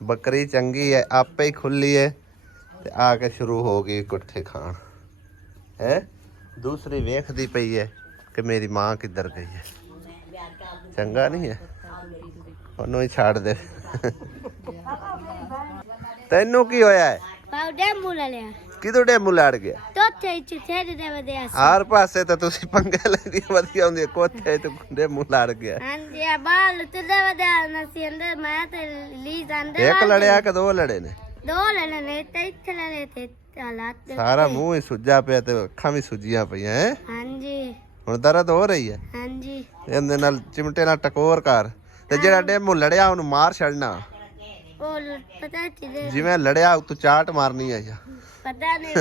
ਬੱਕਰੀ ਚੰਗੀ ਹੈ, ਆਪੇ ਹੀ ਖੁੱਲੀ ਹੈ ਤੇ ਆ ਕੇ ਸ਼ੁਰੂ ਹੋ ਗਈ ਕੁੱਠੇ ਖਾਣ ਹੈ। ਦੂਸਰੀ ਵੇਖਦੀ ਪਈ ਹੈ ਕਿ ਮੇਰੀ ਮਾਂ ਕਿੱਧਰ ਗਈ ਹੈ। ਚੰਗਾ ਨਹੀਂ ਹੈ, ਉਹਨੂੰ ਹੀ ਛੱਡ ਦੇ। ਤੈਨੂੰ ਕੀ ਹੋਇਆ ਹੈ? ਡੇਮੂ ਲੈ ਲਿਆ। ਕਿਦੋਂ ਡੇਮੂ ਲੜ ਗਿਆ? ਤੋਥੇ ਚਿੱਥੇ ਦੇ ਵਧਿਆ ਸੀ। ਹਰ ਪਾਸੇ ਤਾਂ ਤੁਸੀਂ ਪੰਗੇ ਲੈਂਦੀ ਵਧੀਆ ਹੁੰਦੀ, ਕੋਥੇ ਤੇ ਡੇਮੂ ਲੜ ਗਿਆ। ਹਾਂਜੀ ਆ ਬਾਲ ਤੇ ਵਧਿਆ ਨਾ ਸੀ ਅੰਦਰ। ਮੈਂ ਤੇ ਲੀ ਜਾਂਦੇ ਇੱਕ ਲੜਿਆ ਕਿ ਦੋ ਲੜੇ ਨੇ? ਦੋ ਲੜੇ ਨੇ ਤੇ ਇੱਥੇ ਲੜੇ ਤੇ ਹਾਲਾਤ। ਸਾਰਾ ਮੂੰਹ ਹੀ ਸੁੱਜਾ ਪਿਆ ਤੇ ਅੱਖਾਂ ਵੀ ਸੁੱਜੀਆਂ ਪਈਆਂ ਹੈ। ਹਾਂਜੀ ਹੁਣ ਦਰਦ ਹੋ ਰਹੀ ਹੈ? ਹਾਂਜੀ। ਇਹਦੇ ਨਾਲ ਚਿਮਟੇ ਨਾਲ ਟਕੋਰ ਕਰ ਤੇ ਜਿਹੜਾ ਡੇਮੂ ਲੜਿਆ ਉਹਨੂੰ ਮਾਰ ਛੱਡਣਾ। ਉਹ ਪਤਾ ਚੀਜ਼ ਜਿਵੇਂ ਲੜਿਆ ਤੂੰ ਚਾਟ ਮਾਰਨੀ ਹੈ। ਪਤਾ ਨਹੀਂ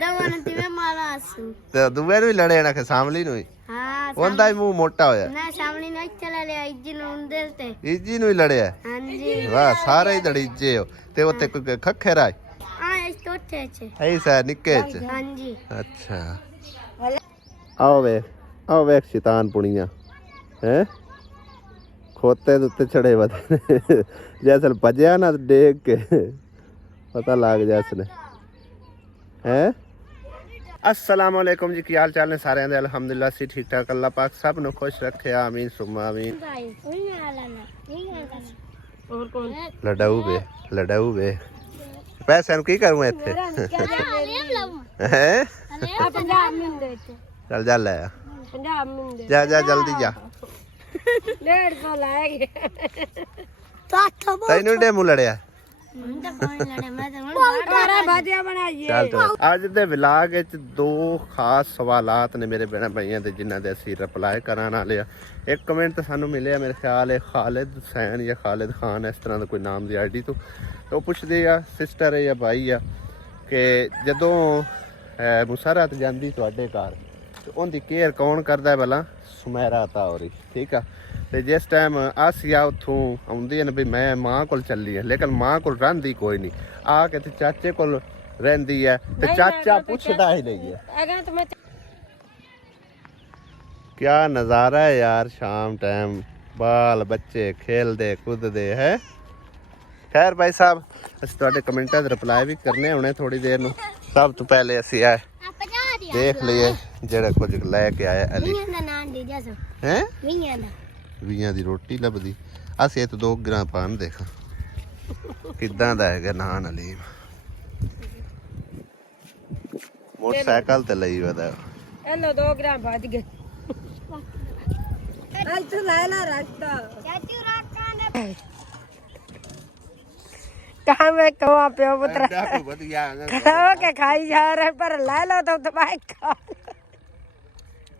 ਦਵਾਂ ਨੇ ਕਿਵੇਂ ਮਾਰਾ ਸੀ ਤੇ ਦੂਏ ਨੂੰ ਵੀ ਲੜੇ ਨਾ ਕਿ ਸਾਹਮਣੀ ਨੂੰ ਹੀ। ਹਾਂ ਉਹਦਾ ਹੀ ਮੂੰਹ ਮੋਟਾ ਹੋਇਆ ਨਾ ਸਾਹਮਣੇ ਨੂੰ ਇੱਥੇ ਲੈ ਲਿਆ ਇੱਜੀ ਨੂੰ ਅੰਦਰ ਤੇ ਇੱਜੀ ਨੂੰ ਹੀ ਲੜਿਆ। ਹਾਂਜੀ ਵਾਹ ਸਾਰੇ ਹੀ ਦੜੀਜੇ ਹੋ ਤੇ ਉੱਥੇ ਕੋਈ ਖੱਖੇਰਾ ਆ ਇਸ ਤੋਥੇ ਚ ਐ ਸਾ ਨਿੱਕੇ ਚ। ਹਾਂਜੀ ਅੱਛਾ ਆਓ ਵੇਖ ਸ਼ੈਤਾਨ ਪੁਣੀਆਂ ਹੈ ਖੋਤੇ ਦੇ ਉੱਤੇ ਚੜੇ ਵਦੇ ਜੈਸਲ ਭਜਿਆ ਨਾ ਦੇਖ ਕੇ ਪਤਾ ਲੱਗ ਜਾ ਇਸਨੇ ਹੈ। अस्सलाम वालेकुम जी, की हाल चाल ने सारे दे? अल्हम्दुलिल्लाह सी ठीक ठाक, अल्लाह पाक सब नु खुश रखे, आमीन सुम्मा आमीन। लडाऊ बे पैसे की करूं इत्थे हैं? चल जा ले जा जल्दी जा। तैनू डेमू लड़िया ਅੱਜ ਦੇ ਵਲਾਗ ਵਿੱਚ ਦੋ ਖਾਸ ਸਵਾਲਾਤ ਨੇ ਮੇਰੇ ਭੈਣਾਂ ਭਾਈਆਂ ਦੇ ਜਿਨ੍ਹਾਂ ਦੇ ਅਸੀਂ ਰਿਪਲਾਈ ਕਰਨ ਵਾਲੇ ਆ। ਇੱਕ ਕਮੈਂਟ ਸਾਨੂੰ ਮਿਲਿਆ, ਮੇਰੇ ਖਿਆਲ ਹੈ ਖਾਲਿਦ ਹੁਸੈਨ ਜਾਂ ਖਾਲਿਦ ਖਾਨ ਇਸ ਤਰ੍ਹਾਂ ਦਾ ਕੋਈ ਨਾਮ ਦੀ ਆਈਡੀ ਤੋਂ। ਉਹ ਪੁੱਛਦੇ ਆ ਸਿਸਟਰ ਹੈ ਜਾਂ ਭਾਈ ਆ ਕਿ ਜਦੋਂ ਮੁਸਰਤ ਜਾਂਦੀ ਤੁਹਾਡੇ ਘਰ ਤੇ ਉਹਦੀ ਕੇਅਰ ਕੌਣ ਕਰਦਾ ਹੈ? ਭਲਾ ਸੁਮੈਰਾ ਅਤਾ ਹੋ ਰਹੀ, ਠੀਕ ਆ। ਤੇ ਜਿਸ ਟਾਈਮ ਆਸੀਆ ਉੱਥੋਂ ਆਉਂਦੀ ਹੈ ਨਾ ਵੀ ਮੈਂ ਮਾਂ ਕੋਲ ਚੱਲੀ ਹੈ, ਲੇਕਿਨ ਮਾਂ ਕੋਲ ਰਹਿੰਦੀ ਕੋਈ ਨਹੀਂ, ਆ ਕੇ ਤੇ ਚਾਚੇ ਕੋਲ ਰਹਿੰਦੀ ਹੈ ਤੇ ਚਾਚਾ ਪੁੱਛਦਾ ਹੀ ਨਹੀਂ ਹੈ। ਕਿਆ ਨਜ਼ਾਰਾ ਹੈ ਯਾਰ, ਸ਼ਾਮ ਟਾਈਮ ਬਾਲ ਬੱਚੇ ਖੇਲਦੇ ਕੁੱਦਦੇ ਹੈ। ਖੈਰ ਭਾਈ ਸਾਹਿਬ, ਅਸੀਂ ਤੁਹਾਡੇ ਕਮੈਂਟਾਂ ਦੇ ਰਿਪਲਾਈ ਵੀ ਕਰਨੇ ਹੁਣੇ ਥੋੜੀ ਦੇਰ ਨੂੰ। ਸਭ ਤੋਂ ਪਹਿਲੇ ਅਸੀਂ ਆਏ ਦੇਖ ਲਈਏ ਜਿਹੜਾ ਕੁਝ ਲੈ ਕੇ ਆਇਆ ਅਲੀ ਹੈ। 20 ਦੀ ਰੋਟੀ ਲੱਭਦੀ। ਅਸੀਂ ਇਹ 2 ਗ੍ਰਾਂ ਪਾਣ ਦੇਖ ਕਿੱਦਾਂ ਦਾ ਹੈਗਾ ਨਾਨ ਅਲੀਮ। ਮੋਟਰਸਾਈਕਲ ਤੇ ਲਈ ਵਦਾ ਇਹਨੂੰ 2 ਗ੍ਰਾਮ ਵੱਧ ਗਏ। ਅੱਜ ਤੂੰ ਲੈ ਲਾ ਰੱਖਦਾ ਚਾਚੂ ਰੱਖਾਂ ਨੇ ਕਹਾਂ ਮੈਂ ਕਹਾਂ ਪਿਓ ਪੁੱਤਰ ਕੋਈ ਵਧੀਆ ਖਾ ਕੇ ਖਾਈ ਜਾ ਰਹੇ ਪਰ ਲੈ ਲਓ ਤਾਂ ਦਵਾਈ ਖਾ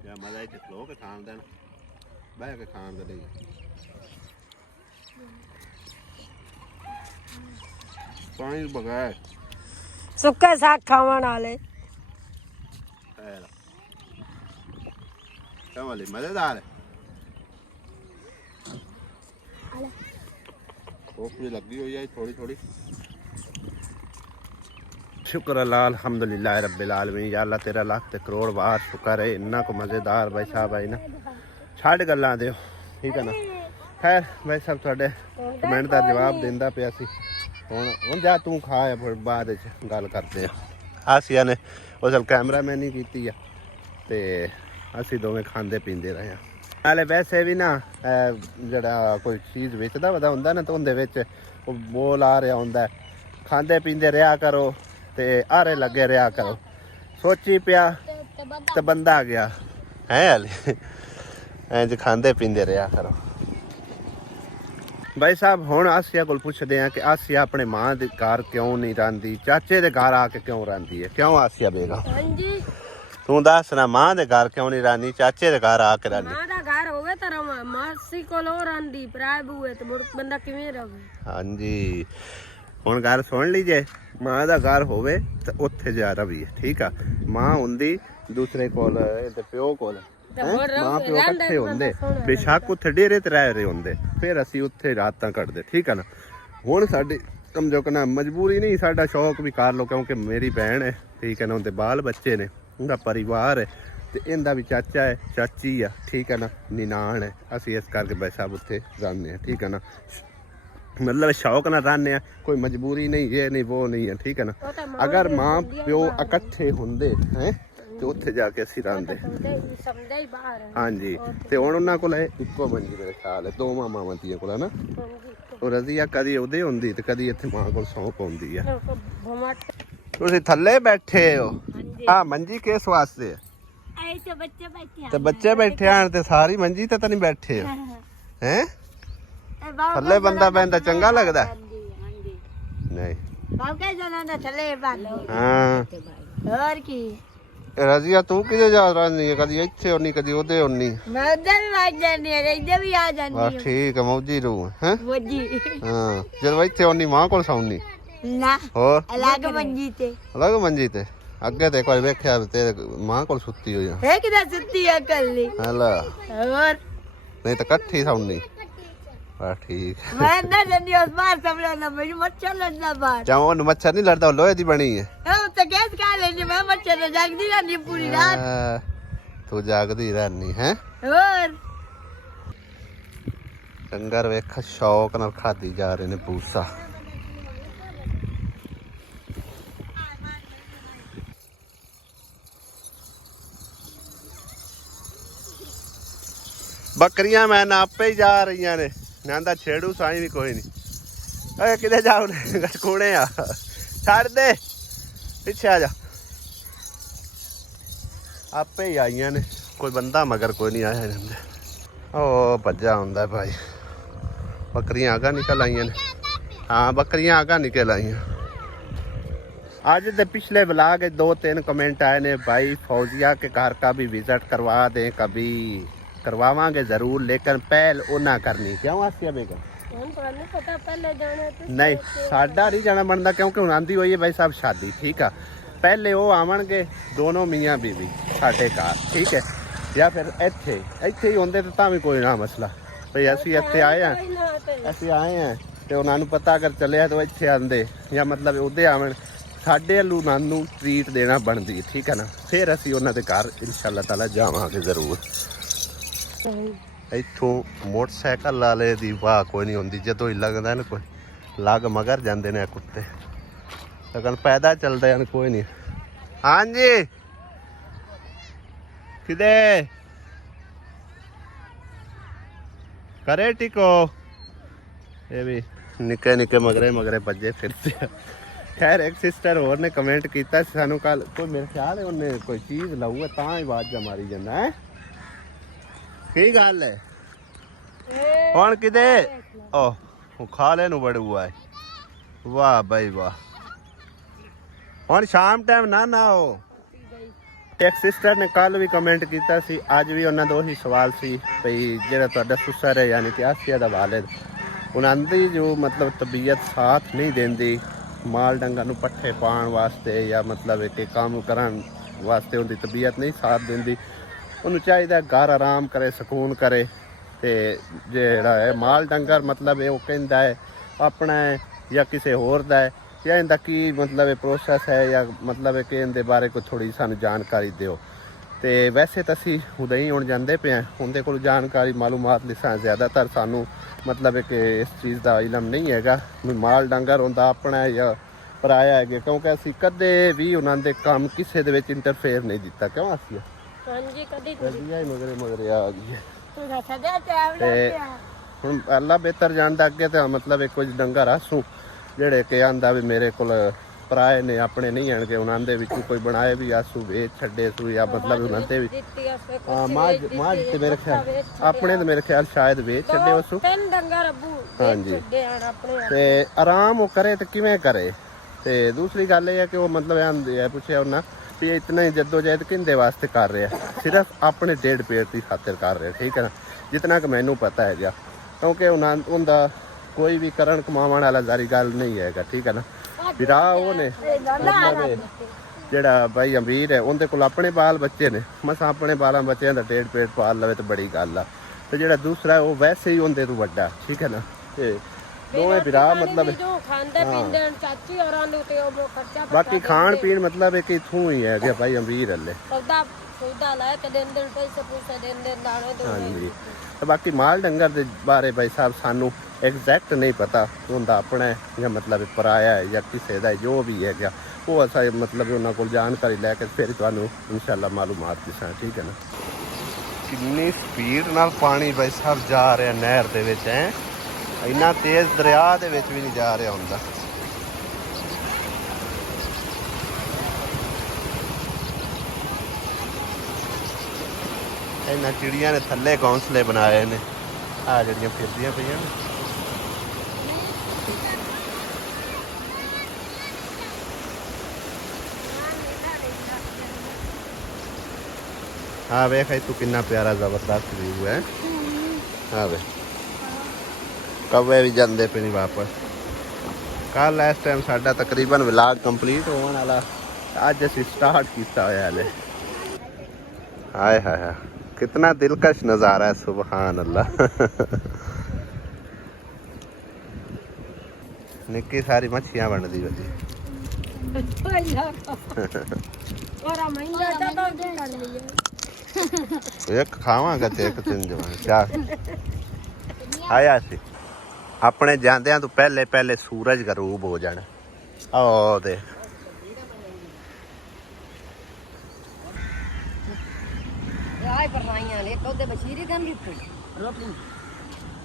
ਯਾ ਮਜ਼ਾ ਹੀ ਚਲੋ ਕੇ ਖਾਣ ਦੇਣ ਬਹਿ ਕੇ ਖਾਣ ਦੇ ਲਈ। ਪਾਣੀ ਬਗਾਇ ਸੁੱਕੇ ਸਾਗ ਖਾਵਣ ਵਾਲੇ ਵਾਲੀ ਮਜ਼ੇਦਾਰ ਭੁੱਖ ਵੀ ਲੱਗੀ ਹੋਈ ਹੈ ਥੋੜੀ ਥੋੜੀ। शुक्र अल्लाह अल्हम्दुलिल्लाह रब्बिल आलमीन। या अल्लाह तेरा लाख ते करोड़ बार शुक्र है, इन्ना को मज़ेदार भाई साहब आई ना छड़ गल्लां दिओ, ठीक है ना। खैर भाई साहब तुहाडे कमेंट दा जवाब देंदा पिया सी। हुण जा तू खा फिर बाद विच गल करदे आ। आसिया ने उस वेल कैमरामैन ही कीती आ ते असीं दोवें खांदे पींदे रहे आ। नाले वैसे भी ना जिहड़ा कोई चीज़ वेचदा वदा हुंदा ना तो उहदे विच बोल आ रहा हुंदा खांदे पींदे रहा करो ते आरे लगे रहा करो। सोची पिया ते बंदा आ गया है हले इंज खांदे पींदे रहा करो। भाई साहब हुण आसिया कोल पुछदे आ कि आसिया अपने मां दे घर क्यों नहीं रहिंदी, चाचे दे घर आके क्यों रहिंदी है? क्यों आसिया बेगम तू दस ना, मां दे घर क्यों नहीं रहिंदी, चाचे दे घर आके रहिंदी? ਮਾਂ ਦਾ ਘਰ ਹੋਵੇ ਤਾਂ ਰਵਾਂ, ਮਾਸੀ ਕੋਲ ਹੋ ਰਹਿੰਦੀ ਭਰਾ ਬੂਏ ਤੇ ਮੁੜ ਬੰਦਾ ਕਿਵੇਂ ਰਵੇ? ਹਾਂਜੀ ਹੁਣ ਗੱਲ ਸੁਣ ਲੀਜੇ, ਮਾਂ ਦਾ ਘਰ ਹੋਵੇ ਤਾਂ ਉੱਥੇ ਜਾ ਰਵੀਏ, ਠੀਕ ਆ। ਮਾਂ ਹੁੰਦੀ ਦੂਸਰੇ ਕੋਲ ਤੇ ਪਿਓ ਕੋਲ, ਮਾਂ ਪਿਓ ਇਕੱਠੇ ਹੁੰਦੇ, ਬੇਸ਼ੱਕ ਉੱਥੇ ਡੇਰੇ ਤੇ ਰਹਿ ਰਹੇ ਹੁੰਦੇ, ਫਿਰ ਅਸੀਂ ਉੱਥੇ ਰਾਤਾਂ ਕੱਢਦੇ, ਠੀਕ ਆ ਨਾ। ਹੁਣ ਸਾਡੀ ਸਮਝੋ ਕਿ ਨਾ ਮਜਬੂਰੀ ਨਹੀਂ, ਸਾਡਾ ਸ਼ੌਕ ਵੀ ਕਰ ਲਓ ਕਿਉਂਕਿ ਮੇਰੀ ਭੈਣ ਹੈ, ਠੀਕ ਹੈ ਨਾ, ਉਹਦੇ ਬਾਲ ਬੱਚੇ ਨੇ, ਉਹਦਾ ਪਰਿਵਾਰ ਹੈ ਤੇ ਇਹਦਾ ਵੀ ਚਾਚਾ ਹੈ ਚਾਚੀ ਆ, ਠੀਕ ਹੈ ਨਾ, ਨਿਨਾਣ ਹੈ। ਅਸੀਂ ਇਸ ਕਰਕੇ ਭਾਈ ਸਾਹਿਬ ਉੱਥੇ ਜਾਂਦੇ ਹਾਂ, ਠੀਕ ਹੈ ਨਾ। मतलब शौक ना रहने हैं, कोई मजबूरी नहीं, ये नहीं वो नहीं है, ठीक है ना। ਉਹ ਤਾਂ अगर माँ प्यो इकट्ठे होंदे हैं ਤੇ ਉੱਥੇ ਜਾ ਕੇ ਅਸੀਂ ਰਹਿੰਦੇ। ਸਮਝਦਾ ਹੀ ਬਾਹਰ ਹੈ। ਹਾਂਜੀ ਤੇ ਹੁਣ ਉਹਨਾਂ ਕੋਲ ਇੱਕੋ ਮੰਜੀ ਮੇਰੇ ਖਿਆਲ ਹੈ, ਦੋ ਮਾਵਾਂ ਧੀਆਂ ਕੋਲ ਹੈ ਨਾ। ਉਹ ਰਜ਼ੀਆ ਕਦੀ ਉਹਦੇ ਹੁੰਦੀ ਤੇ ਕਦੀ ਇੱਥੇ ਮਾਂ ਕੋਲ ਸੌਂ ਪਾਉਂਦੀ ਆ। ਤੁਸੀਂ ਥੱਲੇ ਬੈਠੇ ਹੋ? ਹਾਂ ਮੰਜੀ ਕਿਸ ਵਾਸਤੇ ਹੈ? ऐसे बच्चे बैठे ਤੇ ਬੱਚੇ ਬੈਠੇ ਆਣ ਤੇ ਸਾਰੀ ਮੰਜੀ ਤੇ ਤਾਂ ਨਹੀਂ ਬੈਠੇ ਹੋ ਹੈ? ਥੱਲੇ ਬੰਦਾ ਬੈਠਾ ਚੰਗਾ ਲੱਗਦਾ ਨਹੀਂ? बाप के जाना ना चले बाल ਹਾਂ और की ਰਜ਼ੀਆ ਤੂੰ ਕਿਤੇ ਜਾ ਰਹੀ ਹੈ? ਕਦੀ ਇੱਥੇ ਹੋਣੀ ਕਦੀ ਉਹਦੇ ਹੋਣੀ। मैं उधर भी आ जानी है इधर भी आ जानी ਬਸ ਠੀਕ ਹੈ ਮੌਜੀ ਰਹੂ ਹੈ। वो जी ਹਾਂ ਜਦੋਂ ਇੱਥੇ ਹੋਣੀ ਮਾਂ ਕੋਲ ਸੌਣੀ ना ਹੋਰ अलग मंजी थे ਅਲੱਗ ਮੰਜੀ ਤੇ ਅੱਗੇ ਤੇ ਕੋਈ ਵੇਖਿਆ ਤੇਰੇ ਮਾਂ ਕੋਲ ਸੁੱਤੀ ਹੋਈ ਆ। है किधर सुती है कल ਹਲਾ और ਨਹੀਂ ਤਾਂ ਇਕੱਠੀ ਸੌਣੀ। ਬਸ ਠੀਕ मैं अंदर जानी उस बार सब लोग मुझे मच्छर लड़ना बाहर ਜਾਂ ਉਹਨੂੰ ਮੱਛਰ ਨਹੀਂ ਲੜਦਾ, ਉਹ ਲੋਹੇ ਦੀ ਬਣੀ ਹੈ। हम तो गैस खा लेंगे मैं मच्छर ने जागती रहनी पूरी रात ਤੂੰ ਜਾਗਦੀ ਰਹਿਨੀ ਹੈ। और ਡੰਗਰ ਵੇਖ ਸ਼ੌਕ ਨਾਲ ਖਾਦੀ ਜਾ ਰਹੇ ਨੇ ਪੂਸਾ। ਬੱਕਰੀਆਂ ਮੈਂ ਨਾਪੇ ਹੀ ਜਾ ਰਹੀਆਂ ਨੇ, ਕਹਿੰਦਾ ਛੇੜੂ ਸਾਈ ਵੀ ਕੋਈ ਨਹੀਂ। ਓਏ ਕਿਤੇ ਜਾਉ ਨੇ ਗਟਕੂਣੇ ਆ, ਛੱਡ ਦੇ ਪਿੱਛੇ ਆ ਜਾ। ਆਪੇ ਹੀ ਆਈਆਂ ਨੇ, ਕੋਈ ਬੰਦਾ ਮਗਰ ਕੋਈ ਨਹੀਂ ਆਇਆ ਜਾਂਦੇ। ਉਹ ਭੱਜਾ ਹੁੰਦਾ ਭਾਈ। ਬੱਕਰੀਆਂ ਆਗਾ ਨਿਕਲ ਆਈਆਂ ਨੇ। हाँ बकरियां आगा निकल आई हैं। आज दे पिछले ब्लॉग 2-3 कमेंट आए ने भाई फौजिया के घर का भी विजिट करवा दें, कभी करवावांगे ज़रूर, लेकिन पहल वो ना करनी। क्यों आसिया बेगम? नहीं साडा नहीं जाना बनता, क्योंकि हुण आंदी हुई है भाई साहब शादी, ठीक है। पहले वो आवणगे दोनों मियाँ बीवी साडे घर, ठीक है, या फिर इत्थे ही होंदे तो भी कोई ना मसला। भाई असीं इत्थे आए हैं तो उन्होंने पता अगर चलिया तो इत्थे आंदे या मतलब उदे आवन, साडे वल्लों उन्हां नूं ट्रीट देना बनदी, ठीक है ना। फिर असीं उन्हां दे घर इंशाअल्लाह ताला जावांगे ज़रूर। इत्थों मोटरसाइकिल वाले दी वाह कोई नहीं होंदी, जदों ही लगदा ना कोई लग मगर जांदे ने कुत्ते, लेकिन पैदा चलदे हैं कोई नहीं। हाँ जी किदे करे टिको, ये भी निके निके मगरे भजे फिरते। खैर एक सिस्टर और ने कमेंट किया सानू कल, कोई मेरे ख्याल है उन्हें कोई चीज़ लाऊ है तां ही आवाज़ मारी जाना है। की गल है हुण किदे? ओह खा ले नू बड़े हुआ है, वाह भाई वाह। हुण शाम टाइम ना हो। एक सिस्टर ने कल भी कमेंट किया सी, अज भी उन्होंने दो ही सवाल सी भई जिहड़ा तुहाडा सुसर है यानी कि आसिया दा वालिद, उन्हां दी जो मतलब तबीयत साथ नहीं देंदी माल डंगर नूं पट्ठे पाउण वास्ते या मतलब कि काम करन वास्ते उनकी तबीयत नहीं साथ देंदी। उन्होंने चाहिए घर आराम करे, सुकून करे, ते जिहड़ा है माल डंगर मतलब वो कहंदा है अपना है या किसी होर दा है, या इनका की मतलब प्रोसैस है या मतलब कि इनके बारे कोई थोड़ी सानू जानकारी दिओ। तो वैसे तो असी उदय ही हुण जांदे पे हैं, उनके कोल जानकारी मालूमात लिसां ज़्यादातर सानू मतलब कि इस चीज़ का इलम नहीं है माल डंगर उनका अपना है या पराया है, क्योंकि असी कदे भी उन्होंने काम किसी दे विच इंटरफेयर नहीं दिता। क्यों आसिया मगरे आ गई है हुण अल्लाह बेहतर जानदा। अगे तो मतलब कुछ डंगर आसू जेड़े के आंदा भी मेरे को पराए ने अपने नहीं आने, उन्होंने विचों कोई बनाए भी आसू वेच छड्डे सू या मतलब उन्होंने भी माज ते मेरे ख्याल अपने तो मेरे ख्याल शायद वेच छड्डे उसू। हाँ जी ते आराम वो करे तो किवें करे। तो दूसरी गल ये है कि वो मतलब पूछा उन्हें भी इतना ही जद्दोजहद किंदे वास्ते कर रहे हैं, सिर्फ अपने डेढ़ पेट की खातिर कर रहे हैं, ठीक है ना, जितना कि मैनू पता है जा, क्योंकि उनका कोई भी करण कमावन वाला जारी गल नहीं है, ठीक है ना। विरा वो ने मतलब जेड़ा भाई अमीर है उनके कोल अपने बाल बच्चे ने, मसा अपने बाल बच्चों का डेढ़ पेट पाल लवे तो बड़ी गल आ। तो जेड़ा दूसरा है वो वैसे ही उनके तो वड्डा, ठीक है ना। ते ਦੋਵੇਂ ਭਰਾ ਮਤਲਬ ਜੋ ਖਾਂਦੇ ਪੀਂਦੇ ਹਨ ਚਾਚੀ ਹੋਰਾਂ ਦੇ ਉੱਤੇ ਉਹ ਖਰਚਾ ਬਾਕੀ ਖਾਣ ਪੀਣ ਮਤਲਬ ਹੈ ਕਿ ਇਥੋਂ ਹੀ ਹੈ ਕਿ ਭਾਈ ਅਮੀਰ ਹਲੇ ਸੌਦਾ ਲੈ ਕੇ ਦਿੰਦੇ ਪੈਸੇ ਪੂਸੇ ਦਿੰਦੇ ਦਾਣੇ ਦੋ ਹਾਂਜੀ ਤੇ ਬਾਕੀ ਮਾਲ ਡੰਗਰ ਦੇ ਬਾਰੇ ਭਾਈ ਸਾਹਿਬ ਸਾਨੂੰ ਐਗਜ਼ੈਕਟ ਨਹੀਂ ਪਤਾ ਹੁੰਦਾ ਆਪਣਾ ਹੈ ਜਾਂ ਮਤਲਬ ਪਰਾਇਆ ਹੈ ਜਾਂ ਕਿਸੇ ਦਾ ਜੋ ਵੀ ਹੈ ਜਾਂ ਉਹ ਅਸਾਂ ਮਤਲਬ ਉਹਨਾਂ ਕੋਲ ਜਾਣਕਾਰੀ ਲੈ ਕੇ ਫਿਰ ਤੁਹਾਨੂੰ ਇਨਸ਼ਾਅੱਲਾ ਮਾਲੂਮਾਤ ਦਿਸਾਂ ਠੀਕ ਹੈ ਨਾ ਕਿੰਨੀ ਸਪੀਡ ਨਾਲ ਪਾਣੀ ਭਾਈ ਸਾਹਿਬ ਜਾ ਰਿਹਾ ਨਹਿਰ ਦੇ ਵਿੱਚ ਹੈ ਇੰਨਾ ਤੇਜ਼ ਦਰਿਆ ਦੇ ਵਿੱਚ ਵੀ ਨਹੀਂ ਜਾ ਰਿਹਾ ਹੁੰਦਾ ਇਹਨਾਂ ਚਿੜੀਆਂ ਨੇ ਥੱਲੇ ਘੌਂਸਲੇ ਬਣਾਏ ਨੇ ਆ ਜਿਹੜੀਆਂ ਫਿਰਦੀਆਂ ਪਈਆਂ ਨੇ हाँ वेख तू कितना प्यारा जबरदस्त व्यू है हाँ वे कौवे भी जाते पे नहीं वापस कल इस टाइम साडा तकरीबन व्लॉग कंप्लीट होने वाला अज असीं स्टार्ट किया होया हाले हाय हाय हाय कितना दिलकश नज़ारा है सुबहान अल्लाह निक्की सारी मच्छियां बनदी वदी और महिंदा ज्यादा कर लिए एक खावांगा ते एक दिन जवान क्या आया सी अपने जांदियां तो पहले पहले सूरज गरूब हो जाना ओ दे आए पर आईयां ने एक ओदे बशीरी गन दी रोटी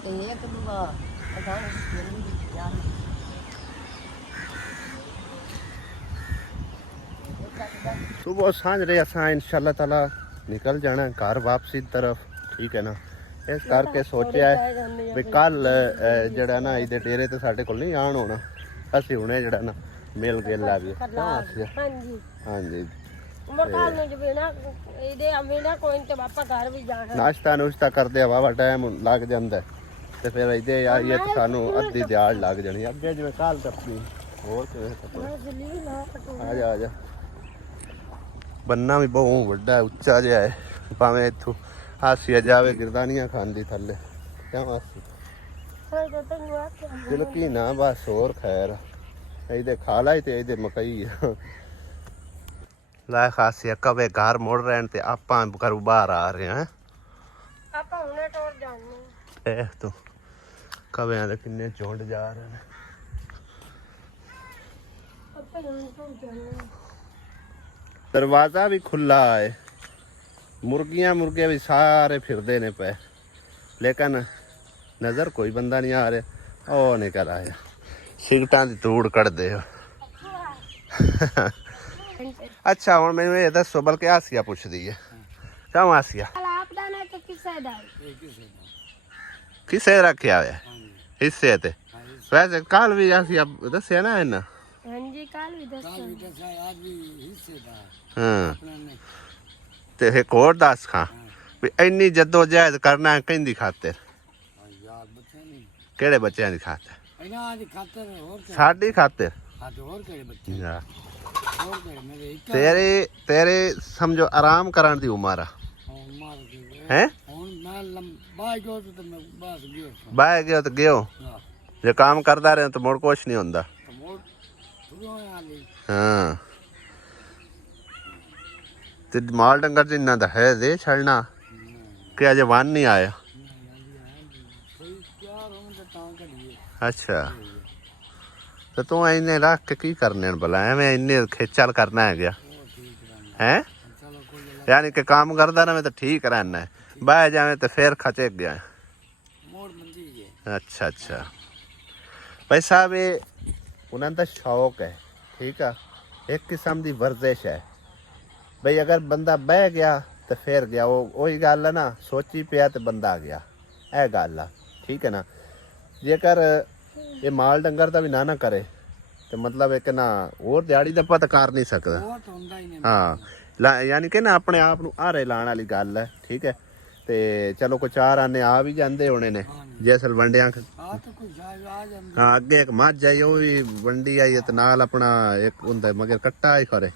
ते एक दूआ असान यार सुबह सांझ रे असां इंशाअल्लाह ताला निकल जाना घर वापसी तरफ ठीक है ना इस करके सोचा है भी कल जड़ा ना ਇਹਦੇ ਡੇਰੇ ਤੇ ਸਾਡੇ ਕੋਲ ਨਹੀਂ ਆਣ ਹੋਣਾ ਅਸੀਂ ਹੁਣੇ ਜਿਹੜਾ ਨਾ ਮਿਲ ਕੇ ਲਾ ਵੀ ਹਾਂਜੀ ਹਾਂਜੀ ਮਰਕਾਲ ਨੂੰ ਜਵੇ ਨਾ ਇਹਦੇ ਅਮੀਨਾ ਕੋਈ ਤੇ ਪਾਪਾ ਘਰ ਵੀ ਜਾਣਾ ਨਾਸ਼ਤਾ ਨੁਸ਼ਤਾ ਕਰਦੇ ਵਾਵਾ ਟਾਈਮ ਲੱਗ ਜਾਂਦਾ ਤੇ ਫਿਰ ਇਹਦੇ ਆਈਏ ਤੇ ਸਾਨੂੰ ਅੱਧੀ ਦਿਹਾੜ ਲੱਗ ਜਾਣੀ ਅੱਗੇ ਜਿਵੇਂ ਕੱਲ ਟੱਪੀ ਹੋਰ ਕਿਵੇਂ ਆ ਜਾ ਬੰਨਾ ਵੀ ਬਹੁਤ ਵੱਡਾ ਉੱਚਾ ਜਿਹਾ ਹੈ ਭਾਵੇਂ ਇੱਥੋਂ ਹਾਸੀਆ ਜਾਵੇ ਗਿਰਦਾਨੀਆਂ ਖਾਂਦੀ ਥੱਲੇ ਕਿਉਂ ਹਾਸੀ ਦਿਲਕੀ ਨਾ ਬਸ ਹੋਰ ਖੈਰ ਇਹਦੇ ਖਾਲਾ ਹੀ ਤੇ ਇਹਦੇ ਮਕਈ ਲੈ ਖਾਸੀਆ ਕਵੇ ਘਰ ਮੁੜ ਰਹੇ ਤੇ ਆਪਾਂ ਘਰੋਂ ਬਾਹਰ ਆ ਰਹੇ ਹਾਂ ਆਪਾਂ ਹੁਣੇ ਟੋਰ ਜਾਣੇ ਇਹ ਤੋਂ ਕਵਿਆਂ ਦੇ ਕਿੰਨੇ ਝੁੰਡ ਜਾ ਰਹੇ ਨੇ ਆਪਾਂ ਹੁਣੇ ਟੋਰ ਜਾਣੇ दरवाजा भी खुला है मुर्गियां मुर्गे भी सारे फिरदे ने पे लेकिन नज़र कोई बंदा नहीं आ रहा ओ निकल आया सिगटां दी तूड़ कढ़दे हो अच्छा हुण मैनूं ये दसो बल्कि आसिया पुछदी है क्यों आसिया आप दा ना तो किसे दा किसे रखिया होया हिस्से ते वैसे कल भी आसिया दस्सिया ना इन्हां ਹਾਂਜੀ ਕੱਲ ਵੀ ਦੱਸੋ हाँ ते एक और दस खां भी इन्नी जद्दोजहद करना कहंदी खातिर केड़े बच्चों की खातिर साडी खातिर तेरे तेरे समझो आराम करन दी उम्र है बाह गयो तो गयो जे काम करदा रहे तो मुड़ कुछ नहीं होंदा हाँ ते माल डंगर च इन्ना है दे छड़ना कि अजे वन नहीं आया अच्छा तो तू इन्ने रख के की करने भला एवें इन्ने खेचल करना है गया हैं यानी कि काम करदा रहे तो ठीक रहना है बह जावे तो फिर खचे गया अच्छा अच्छा भाई साहब ये उन्होंने तो शौक है ठीक है एक किस्म की वर्जिश है बई अगर बंदा बह गया तो फिर गया वो वही गल है ना सोची पिया तो बंदा गया यह गल है ठीक है ना जेकर ये माल डंगर का भी ना करे तो मतलब एक ना और दिहाड़ी तो पता कर नहीं सकता हाँ यानी कि ना अपने आप को हारे लाने वाली गल है ठीक है तो चलो कोई चार आने आ भी जाते होने ने जैसल वंडिया हाँ अगे एक मझ आई वो भी वंडी आई तो नाल अपना एक होंगे मगर कट्टा ही खरे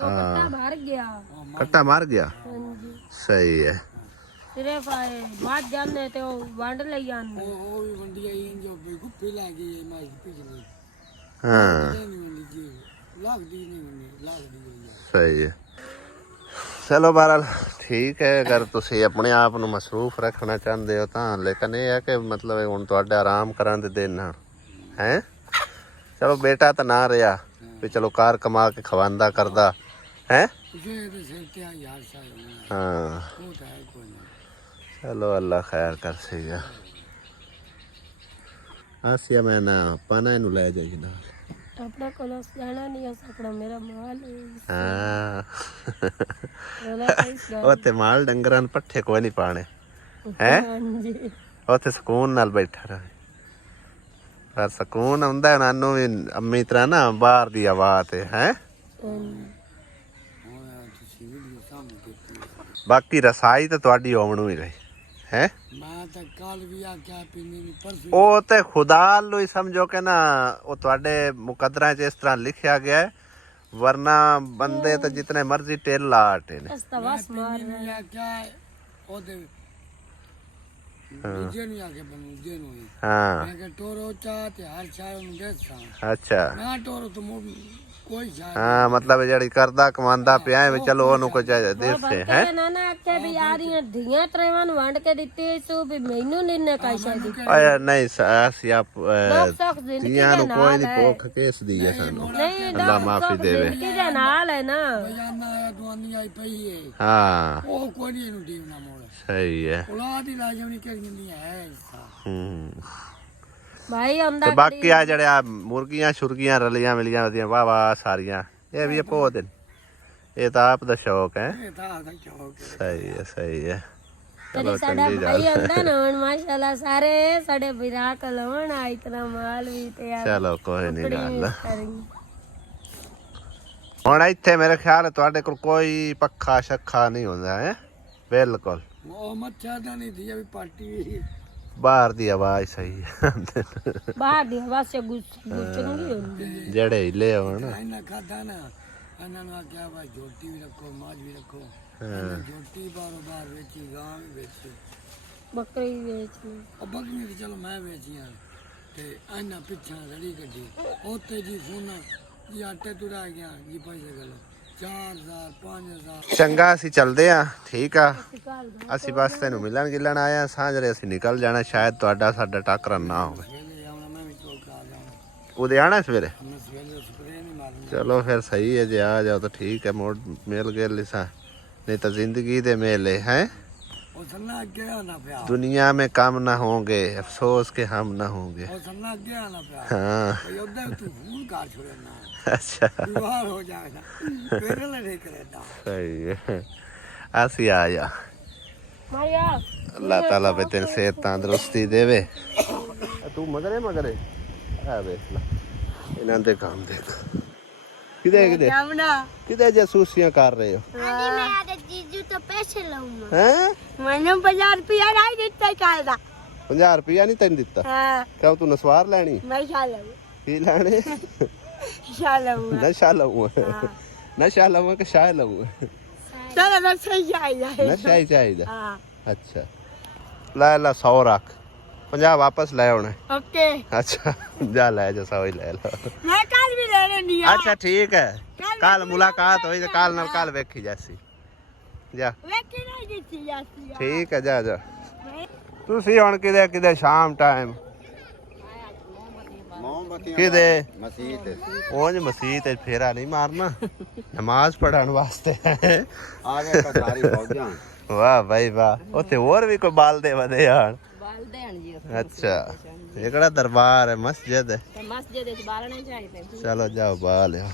हाँ मार गया कट्टा मार गया सही है ਸਿਰਫ ਆਏ ਬਾਅਦ ਜਾਂਦੇ ਤੇ ਉਹ ਵੰਡ ਲਈ ਜਾਂਦੇ ਉਹ ਵੀ ਮੰਡੀ ਆਈ ਜੋ ਗੁੱਪੀ ਲੱਗ ਗਈ ਮਾਈ ਪਿਛਲੀ ਹਾਂ ਨਹੀਂ ਮੰਡੀ ਜੀ ਲੱਗਦੀ ਨਹੀਂ ਮੰਡੀ ਲੱਗਦੀ ਹੋਈ ਹੈ ਸਹੀ ਹੈ ਚਲੋ ਬਹਰਾਲ ਠੀਕ ਹੈ ਅਗਰ ਤੁਸੀਂ ਆਪਣੇ ਆਪ ਨੂੰ ਮਸਰੂਫ ਰੱਖਣਾ ਚਾਹੁੰਦੇ ਹੋ ਤਾਂ ਲੇਕਿਨ ਇਹ ਹੈ ਕਿ ਮਤਲਬ ਹੁਣ ਤੁਹਾਡੇ ਆਰਾਮ ਕਰਨ ਦੇ ਦਿਨ ਹੈ ਚਲੋ ਬੇਟਾ ਤਾਂ ਨਾ ਰਿਹਾ ਵੀ ਚਲੋ ਕਾਰ ਕਮਾ ਕੇ ਖਵਾਉਂਦਾ ਕਰਦਾ ਹੈ ਤੁਸੀਂ ਇਹਦੇ ਸਿਰ ਤੇ ਆ ਯਾਰ ਸਾਹਿਬ ਹਾਂ ਉਹ ਤਾਂ ਹੈ ਕੋਈ ਨਹੀਂ ਚਲੋ ਅੱਲਾ ਖੈਰ ਕਰ ਸੀਗਾ ਆਸਿਆ ਮੈਂ ਨਾ ਪਾਣਾ ਇਹਨੂੰ ਲੈ ਜਾਈ ਨਾਲ ਆਪਣੇ ਕੋਲ ਜਾਣਾ ਨਹੀਂ ਹੋ ਸਕਦਾ ਮੇਰਾ ਮਾਲ ਹਾਂ ਹੈ ਉੱਥੇ ਮਾਲ ਡੰਗਰਾਂ ਨੂੰ ਪੱਠੇ ਕੋਈ ਨਹੀਂ ਪਾਣੇ ਹੈ ਹਾਂਜੀ ਉੱਥੇ ਸਕੂਨ ਨਾਲ ਬੈਠਾ ਰਹੇ ਪਰ ਸਕੂਨ ਆਉਂਦਾ ਨਾਨੂੰ ਵੀ ਅੰਮੀ ਤਰ੍ਹਾਂ ਨਾ ਬਾਹਰ ਦੀ ਹਵਾ ਤੇ ਹੈ ਤੁਸੀਂ ਵੀਡੀਓ ਸਾਹਮਣੇ ਦੇਖੀ ਬਾਕੀ ਰਸਾਈ ਤਾਂ ਤੁਹਾਡੀ ਹੋਵਣੂ ਹੀ ਰਹੀ ਹੈ ਮੈਂ ਤਾਂ ਕੱਲ ਵੀ ਆ ਕਿਆ ਪੀਣੀ ਨੂੰ ਪਰਸੋਂ ਉਹ ਤੇ ਖੁਦਾ ਨੂੰ ਹੀ ਸਮਝੋ ਕਿ ਨਾ ਉਹ ਤੁਹਾਡੇ ਮੁਕੱਦਰਾਂ 'ਚ ਇਸ ਤਰ੍ਹਾਂ ਲਿਖਿਆ ਗਿਆ ਹੈ ਵਰਨਾ ਬੰਦੇ ਤਾਂ ਜਿਤਨੇ ਮਰਜ਼ੀ ਟੇਲ ਲਾਟੇ ਨੇ ਅਸਤਵਸ ਮਾਰ ਪੀਣੀ ਨੂੰ ਆ ਕਿਆ ਉਹਦੇ ਦੂਜੇ ਨੂੰ ਆ ਕੇ ਬਣੂਜੇ ਨੂੰ ਹੀ ਹਾਂ ਮੈਂ ਕਿ ਟੋਰੋ ਚਾਹ ਤੇ ਹਰ ਸ਼ਾਇਰ ਨੂੰ ਦੇਸਾਂ ਅੱਛਾ ਨਾ ਟੋਰੋ ਤੋਂ ਕੋਈ ਸ਼ਾਇਰ ਹਾਂ ਮਤਲਬ ਜਿਹੜੀ ਕਰਦਾ ਕਮਾਉਂਦਾ ਪਿਆ ਹੈ ਵੀ ਚਲੋ ਉਹਨੂੰ ਕੁਝ ਦੇਸੇ ਹੈ ਨਾ ਨਾ ਆਖਿਆ ਵੀ ਯਾਰੀਆਂ ਧੀਆਂ ਤਰੇਵਾਂ ਨੂੰ ਵੰਡ ਕੇ ਦਿੱਤੀ ਸੂ ਵੀ ਮੈਨੂੰ ਨਿੰਨੇ ਕਾਈ ਸ਼ਾਦੀ ਓਏ ਨਹੀਂ ਅਸੀਂ ਆਪ ਸਖ ਜ਼ਿੰਦਗੀ ਧੀਆਂ ਦੇ ਨੂੰ ਕੋਈ ਨਾਲ ਨਹੀਂ ਹੈ ਭੁੱਖ ਕਿਸ ਦੀ ਹੈ ਸਾਨੂੰ ਨਹੀਂ ਅੱਲਾ ਮਾਫੀ ਦੇਵੇ ਜ਼ਿੰਦਗੀ ਦੇ ਨਾਲ ਹੈ ਨਾ ਬਜਾਨਾ ਆਇਆ ਦਵਾਨੀ ਆਈ ਪਈ ਹੈ ਹਾਂ ਉਹ ਕੋਈ ਨਹੀਂ ਇਹਨੂੰ ਡੀਵ ਨਾ ਮੋੜ ਸਹੀ ਹੈ ਔਲਾਦ ਹੀ ਲਾਜਵਣੀ ਕਰੀ ਜਾਂਦੀ ਹੈ ਹਿੱਸਾ ਹੂੰ ਭਾਈ ਆਉਂਦਾ ਤੇ ਬਾਕੀ ਆ ਜਿਹੜੇ ਆ ਮੁਰਗੀਆਂ ਸ਼ੁਰਗੀਆਂ ਰਲੀਆਂ ਮਿਲੀਆਂ ਉਹਦੀਆਂ ਵਾਹ ਵਾਹ ਸਾਰੀਆਂ ਇਹ ਵੀ ਪੋਹ ਦੇ ਇਹ ਤਾਂ ਆਪ ਦਾ ਸ਼ੌਕ ਹੈ ਇਹ ਤਾਂ ਆਦਾ ਚੌਕ ਸਹੀ ਹੈ ਤੇਰੇ ਸਾਡਾ ਭਾਈ ਆਉਂਦਾ ਨਾ ਹੁਣ ਮਾਸ਼ਾਅੱਲਾ ਸਾਰੇ ਸਾਡੇ ਵਿਰਾ ਕਲਵਣ ਆ ਇਤਨਾ ਮਾਲ ਵੀ ਤੇ ਆ ਚਲੋ ਕੋਈ ਨਹੀਂ ਗੱਲ ਕਰੀ ਹੁਣ ਇੱਥੇ ਮੇਰੇ ਖਿਆਲ ਹੈ ਤੁਹਾਡੇ ਕੋਲ ਕੋਈ ਪੱਖਾ ਸ਼ੱਖਾ ਨਹੀਂ ਹੁੰਦਾ ਹੈ ਬਿਲਕੁਲ ਉਹ ਮੱਛਾ ਤਾਂ ਨਹੀਂ ਦੀ ਵੀ ਪਾਰਟੀ ਬਾਹਰ ਦੀ ਆਵਾਜ਼ ਸਹੀ ਹੈ ਬਾਹਰ ਦੀ ਹਵਾ ਸੇ ਗੁੱਚਣਗੀ ਹੁੰਦੀ ਜਿਹੜੇ ਹਿੱਲੇ ਹੋਣ ਇਹਨਾਂ ਖਾਦਾ ਨਾ ਇਹਨਾਂ ਨੂੰ ਆਖਿਆ ਭਾਈ ਜੋਟੀ ਵੀ ਰੱਖੋ ਮਾਝ ਵੀ ਰੱਖੋ ਜੋਟੀ ਬਾਰੋ ਬਾਰ ਵੇਚੀ ਗਾਂ ਵੀ ਵੇਚੀ ਬੱਕਰੀ ਵੇਚੀ ਉਹ ਬੱਕਰੀ ਵੀ ਚਲੋ ਮੈਂ ਵੇਚੀਆਂ ਤੇ ਇਹਨਾਂ ਪਿੱਛਾ ਰੜੀ ਗੱਡੀ ਉੱਤੇ ਜੀ ਸੋਨਾ ਜੀ ਆਟੇ ਤੁਰਾ ਗਿਆ ਜੀ ਪੈਸੇ ਗਲੋ 4000 5000 ਚੰਗਾ ਅਸੀਂ ਚੱਲਦੇ ਆ ਠੀਕ ਆ ਅਸੀਂ ਬਸ ਤੈਨੂੰ ਮਿਲਣ ਗਿਲਣ ਆਇਆ ਸਾਂਝਰੇ ਅਸੀਂ ਨਿਕਲ ਜਾਣਾ ਸ਼ਾਇਦ ਤੁਹਾਡਾ ਸਾਡਾ ਟੱਕਰਨ ਨਾ ਹੋਵੇ ਸਵੇਰੇ ਆਉਣਾ ਮੈਂ ਵੀ ਚੌਕ ਆ ਜਾਣਾ ਉਹਦੇ ਆਣਾ ਸਵੇਰੇ ਮੈਂ ਸਵੇਰੇ ਸਪਰੇ ਨਹੀਂ ਮਾਰਨੀ ਚਲੋ ਫਿਰ ਸਹੀ ਹੈ ਜੇ ਆ ਜਾਓ ਤਾਂ ਠੀਕ ਹੈ ਮੋੜ ਮਿਲ ਗਏ ਲਿਸਾ नहीं तो जिंदगी दे मेले हैं ਉਹ ਸੰਨਾ ਅੱਗੇ ਆਣਾ ਪਿਆ दुनिया में काम ना होंगे अफसोस के हम ना होंगे ਉਹ ਸੰਨਾ ਅੱਗੇ ਆਣਾ ਪਿਆ हाँ ਭਈ ਉਧਰ ਤੂੰ ਫੋਨ ਕਰ ਛੋੜਨਾ अच्छा ਦੀਵਾਰ ਹੋ ਜਾਏਗਾ ਮੇਰੇ ਲਈ ਨਹੀਂ ਕਰੇਦਾ सही है आसी आ जा ਮਾਰਿਆ अल्लाह ताला पे तेन सेहत तंदुरुस्ती देवे तू मगरे मगरे आ देख ला इन्हां दे काम देख किदे किदे ਜਾਮਨਾ किदे जासूसियां कर रहे हो आंटी मैं आधे जीजू तो पैसे लाऊंगा हैं ਮੈਨੂੰ 50 ਰੁਪਿਆ ਨਹੀਂ ਦਿੱਤਾ ਕੱਲ ਦਾ 50 रुपया नहीं तेन दिता ਹਾਂ क्यों तू नसवार लैनी ਮੈਂ ਸ਼ਾਲਾ की लैने ਸ਼ਾਲਾ नशा लऊं नशा लऊं कि शाय लऊं ਚਲੋ ਮੈਂ ਸਹੀ ਆਇਆ नशा ही चाहिए ਹਾਂ अच्छा लै ला 100 रख 50 वापस ले आने ਓਕੇ अच्छा जा ले जा 100 ही ले लो ਮੈਂ ਕੱਲ ਵੀ ਲੈ ਲੈਣੀ ਆ अच्छा ठीक है कल मुलाकात हुई तो कल नाल कल वेखी जासी जा ਵੇਖੀ ਨਹੀਂ ਦਿੱਤੀ ਜਾਂਦੀ ठीक है जा जा ਤੁਸੀਂ ਹੁਣ ਕਿਦੇ ਕਿਦੇ ਸ਼ਾਮ ਟਾਈਮ ਕਿਦੇ ਮਸੀਤ ਉਂਝ ਮਸਜਿਦ ਤੇ ਫੇਰਾ ਨਹੀਂ ਮਾਰਨਾ ਨਮਾਜ਼ ਪੜਨ ਵਾਸਤੇ ਆ ਗਏ ਕਸਾਰੀ ਫੌਜਾਂ ਵਾਹ ਭਾਈ ਵਾਹ ਉੱਥੇ ਹੋਰ ਵੀ ਕੋਈ ਬਾਲਦੇ ਵਧੇ ਹਨ ਬਾਲਦੇ ਹਨ ਜੀ ਅੱਛਾ ਇਹ ਕਿਹੜਾ ਦਰਬਾਰ ਹੈ ਮਸਜਿਦ ਹੈ ਤੇ ਮਸਜਿਦ ਵਿੱਚ ਬਾਲਣੇ ਚਾਹੀਦੇ ਚਲੋ ਜਾਓ ਬਾਲ ਲਿਓ